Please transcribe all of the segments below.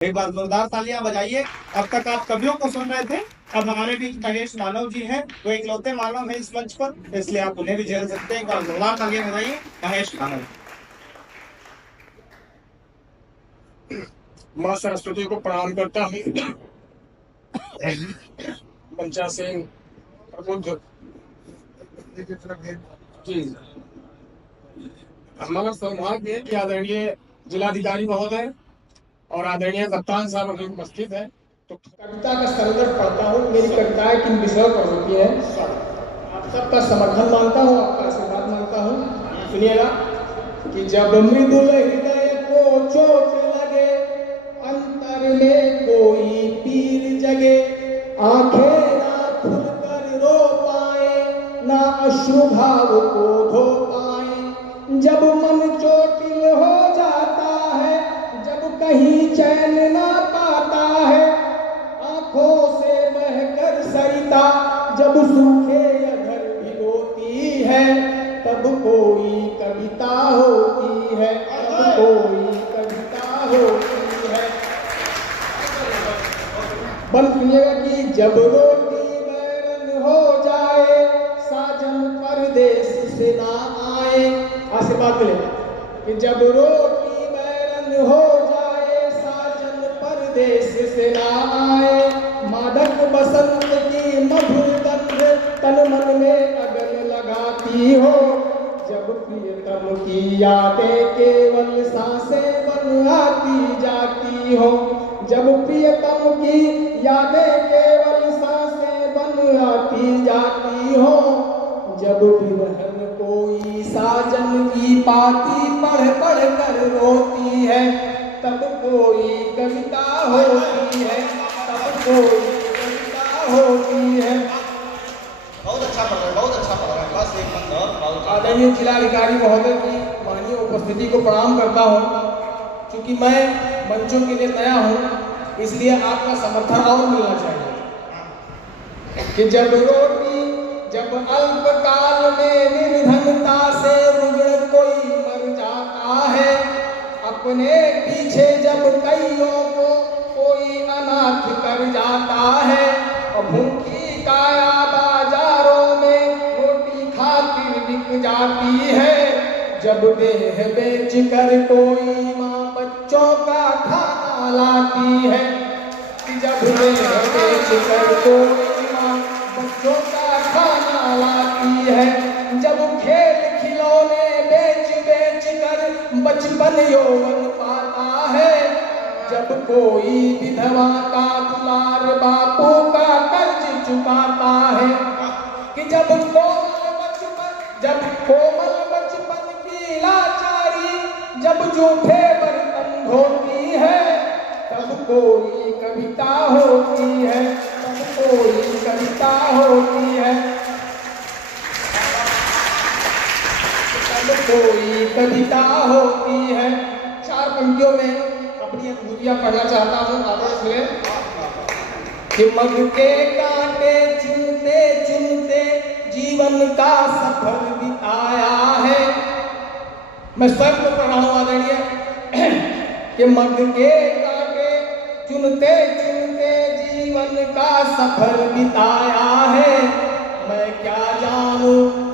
एक बार जोरदार तालियां बजाइए। अब तक आप कवियों को सुन रहे थे। अब हमारे बीच महेश मानव जी हैं। वो इकलौते मानव है इस मंच पर, इसलिए आप उन्हें भी झेल सकते हैं। एक बार जोरदार तालियां बजाइए महेश मानव। माँ सरस्वती को प्रणाम करता हूँ। पंचासेन प्रबुद्ध जी हमारा सौभाग्य है कि आदरणीय जिलाधिकारी महोदय और आदरणीय कप्तान साहब अभी उपस्थित है। तो कविता का सरदर पढ़ता हूँ। मेरी कविताएं किन विषयों पर होती है। आप सबका समर्थन मांगता हूँ, आपका आशीर्वाद मांगता हूँ। सुनिएगा कि जब मृदुल हृदय को चोट लगे, अंतर में कोई पीर जगे, आंखें ना खुलकर रो पाए, ना अश्रु भाव को धो पाए। जब मन चोटिल हो जाता है, जब कहीं चैन ना पाता है, आंखों से बहकर सरिता जब सूखे अधर भिगोती है, तब कोई कविता होती है, तब कोई कविता होती है। बल सुनिएगा कि जब रोटी बैरन हो जाए, साजन परदेश से ना आए। आशीर्वाद मिलेगा कि जब रोटी बैरन हो जाए, साजन परदेश से ना आए। मादक बसंत की मधुर गंध तन मन में अगन लगाती हो, जब प्रियतम की यादें केवल सांसें बन आती जाती हो, जब प्रियतम की यादें केवल सांसें बन आती जाती हो, जब विरहन कोई साजन की पाती पढ़ पढ़ कर रोती है, तब कोई कविता होती है, तब कोई कविता होती है। बहुत अच्छा पढ़ रहे हैं, बहुत अच्छा पढ़ रहे हैं। बस एक नंबर। आदरणीय जिलाधिकारी महोदय की माननीय उपस्थिति को प्रणाम करता हूँ। क्योंकि मैं मंचों के लिए नया हूँ, इसलिए आपका समर्थन और मिलना चाहिए। कि जब रोटी, जब अल्पकाल में निर्धनता से रुग्ण कोई मर जाता है, अपने पीछे जब कईयों को कोई अनाथ कर जाता है, और भूखी काया बाजारों में रोटी खातिर बिक जाती है, जब देह बेच कर कोई माँ बच्चों का खाना लाती है, जब देह बेच कर कोई माँ बच्चों का खाना लाती है, जब खेल खिलौने बेच बेच कर बचपन यौवन पाता है, जब कोई विधवा का दुलार बापू का कर्ज चुकाता है, कि जब कोमल बचपन की लाचारी जब जूठे बर्तन धोती है, तब कोई कविता होती है, तब कोई कविता होती है, तब कोई कविता होती है। चार पंक्तियों में अपनी अनुभूतियां पढ़ना चाहता हूँ। आदर्श में कि मग के कांटे चुनते चुनते जीवन का सफर बिताया है। मैं स्वयं को पढ़ रहा हूँ आदरणीय कि मग के कांटे चुनते चुनते जीवन का सफर बिताया है।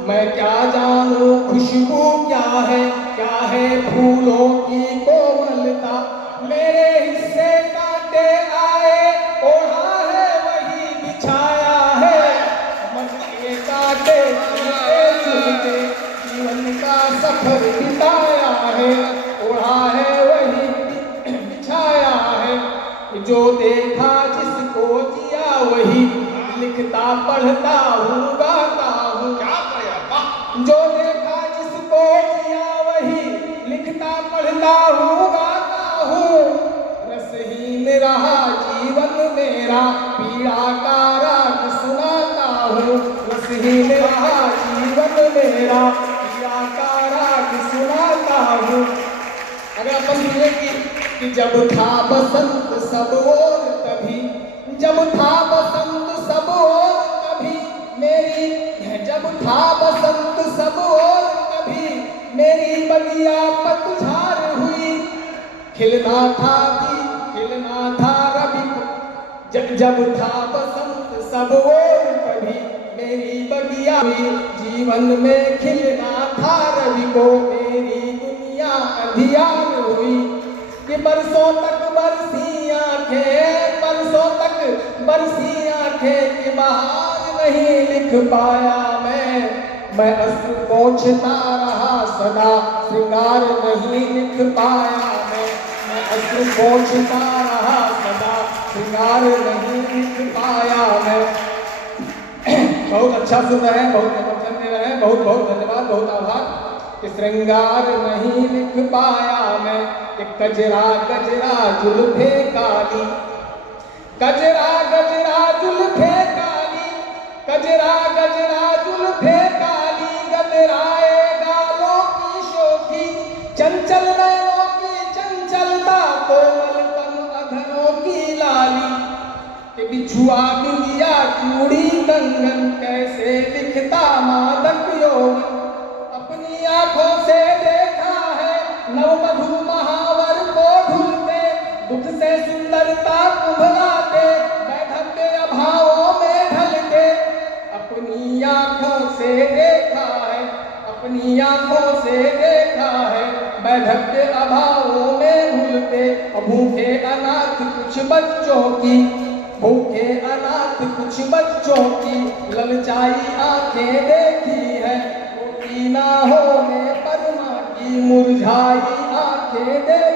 मैं क्या जानूं खुशबू क्या है फूलों की कोमलता, मेरे हिस्से कांटे आए, ओढ़ा है वही बिछाया है। मन के कांटे चुनते चुनते जीवन का सफर बिताया है, ओढ़ा है वही बिछाया है। जो देखा जिसको जिया वही लिखता पढ़ता हूँ गाता हूँ। जो देखा जिसको जिया वही लिखता पढ़ता हूँ गाता हूँ। रसहीन रहा जीवन मेरा पीड़ा का राग सुनाता हूँ। रसहीन रहा जीवन मेरा पीड़ा का राग सुनाता हूँ। अगर अपन सुने कि जब था बसंत सब और तभी, जब था बसंत सब और तभी मेरी, जब था बसंत सब और तभी मेरी बगिया पतझड़ हुई। खिलना जब था बसंत सब ओर कभी मेरी बगिया हुई, जीवन में खिलना था रवि को मेरी दुनिया अंधियार हुई। कि बरसों तक बरसी आंखें, बरसों तक बरसी आंखें कि बहार नहीं लिख पाया मैं अश्रु पोंछता रहा सदा श्रृंगार नहीं लिख पाया मैं अश्रु पोंछता रहा सदा श्रृंगार नहीं लिख पाया मैं। बहुत अच्छा सुन रहे हैं, बहुत समर्थन दे रहे हैं, बहुत बहुत धन्यवाद, बहुत आभार। कि श्रृंगार नहीं लिख पाया मैं, कि गजरा गजरा जुल्फे काली, गजरा गजरा जुल्फे काली, गजरा गजरा जुल्फे काली, गजराए गालों की शोखी, चंचल नयनों की चंचलता, कोमल तनु अधरों की लाली। कि बिछुआ बिंदिया चूड़ी कंगन कैसे लिखता मादक यौवन, अपनी आंखों से देखा है नव मधु महावर को ढूंढते, दुख से सुंदरता उभराते, वैधव्य अभावों में ढलते। अपनी आंखों से देखा है, अपनी आंखों से देखा है, वैधव्य अभावों में घुलते। भूखे अनाथ कुछ बच्चों की, भूखे अनाथ कुछ बच्चों की ललचाई आंखें देखी है, ना होने पर माँ की मुरझाई आंखें देखी